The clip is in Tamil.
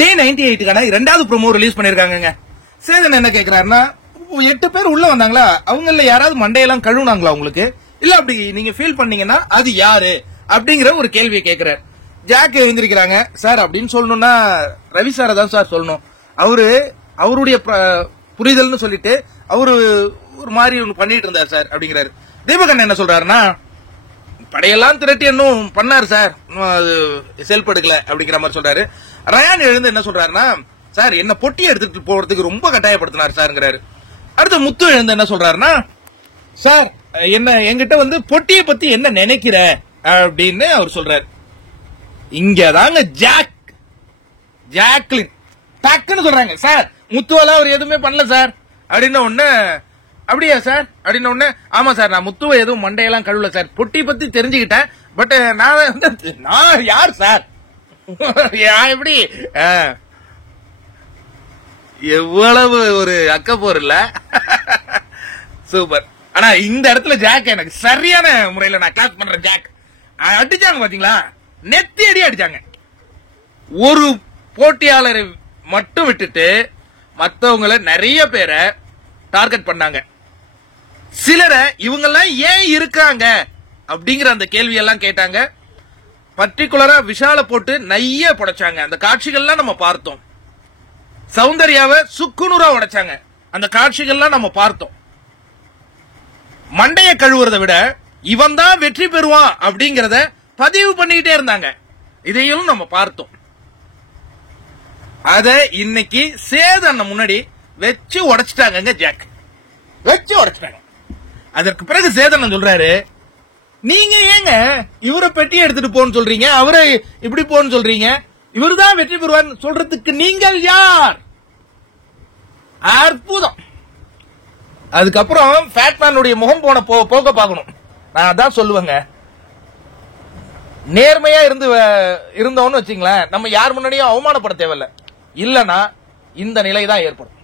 டே 98க்கான 2வது ப்ரோமோ ரிலீஸ் பண்ணிருக்காங்க. சேதன் என்ன கேக்குறாருன்னா, 8 பேர் உள்ள வந்தாங்களா, அவங்கள யாராவது மண்டையெல்லாம் கழுவுனாங்களா உங்களுக்கு, இல்ல அப்படி நீங்க ஃபீல் பண்ணீங்கன்னா அது யாரு அப்படிங்கிற ஒரு கேள்வியை கேக்குறாரு. ஜாக் எழுந்திருக்கிறாங்க. சார் அப்படின்னு சொல்லணும்னா ரவி சாரை தான் சார் சொல்லணும், அவருடைய புரிதல்னு சொல்லிட்டு அவரு ஒரு மாதிரி ஒன்று பண்ணிட்டு இருந்தார் சார் அப்படிங்கிறாரு. தீபகண்ணன் என்ன சொல்றாருன்னா, படையெல்லாம் திரட்டி இன்னும் பண்ணாரு சார், அது செயல்படுக்கல அப்படிங்கிற மாதிரி சொல்றாரு. ரயான் எழுந்து என்ன சொல்றாருன்னா, சார் என்ன பொட்டி எடுத்துட்டு போறதுக்கு ரொம்ப கட்டாயப்படுத்தினார் சார்ங்கிறாரு. அடுத்து முத்து எழுந்து என்ன சொல்றாருன்னா, சார் என்ன என்கிட்ட வந்து பொட்டியை பத்தி என்ன நினைக்கிற அப்படின்னு அவர் சொல்றாரு. இங்கதாங்க ஜாக்லின் டக்குன்னு சொல்றாங்க, சார் முத்துவால அவர் எதுவுமே பண்ணல சார் அப்படின்னு ஒண்ணு. அப்படியா சார் அப்படின்னு ஒண்ணு. ஆமா சார், நான் முத்துவை எதுவும் மண்டையெல்லாம் கழுவல சார், பொட்டி பத்தி தெரிஞ்சுக்கிட்டேன், பட் நான் யார் சார் எப்படி எவ்வளவு ஒரு அக்கப்போர் இல்ல. சூப்பர். ஆனா இந்த இடத்துல ஜாக் எனக்கு சரியான முறையில நான் கிளாஸ் பண்றேன். ஜாக் அடிச்சாங்க பாத்தீங்களா, நெத்தி அடி அடிச்சாங்க. ஒரு போட்டியாளரை மட்டும் விட்டுட்டு மத்தவங்களை நிறைய பேரை டார்கெட் பண்ணாங்க. சிலரை இவங்கெல்லாம் ஏன் இருக்காங்க அப்படிங்கிற அந்த கேள்வியெல்லாம் கேட்டாங்க. பர்டிகுலரா விஷால போட்டு நைய புடைச்சாங்க. அந்த காட்சிகள்லாம் நம்ம பார்த்தோம். சௌந்தர்யாவை சுக்குநூறா உடைச்சாங்க. அந்த காட்சிகள்லாம் நம்ம பார்த்தோம். மண்டைய கழுவுறதை விட இவன் தான் வெற்றி பெறுவான் அப்படிங்கறத பதிவு பண்ணிட்டே இருந்தாங்க. இதையும் நம்ம பார்த்தோம். அத இன்னைக்கு சேதன் முன்னாடி வச்சு உடைச்சிட்டாங்க. ஜாக் வச்சு உடைச்சிட்டாங்க. அதற்கு பிறகு சேதன் சொல்றாரு, நீங்க ஏங்க இவரை பெட்டி எடுத்துட்டு போன்னு சொல்றீங்க, அவரை இப்படி போன்னு சொல்றீங்க, இவருதான் வெற்றி பெறுவார் சொல்றதுக்கு நீங்கள் யார்? அற்புதம். அதுக்கப்புறம் ஃபேட்மேனுடைய முகம் போன போக பார்க்கணும். நான் அதான் சொல்லுவேங்க, நேர்மையா இருந்தோம்னு வச்சுங்களேன், நம்ம யார் முன்னாடியும் அவமானப்பட தேவையில்லை. இல்லனா இந்த நிலை தான் ஏற்படும்.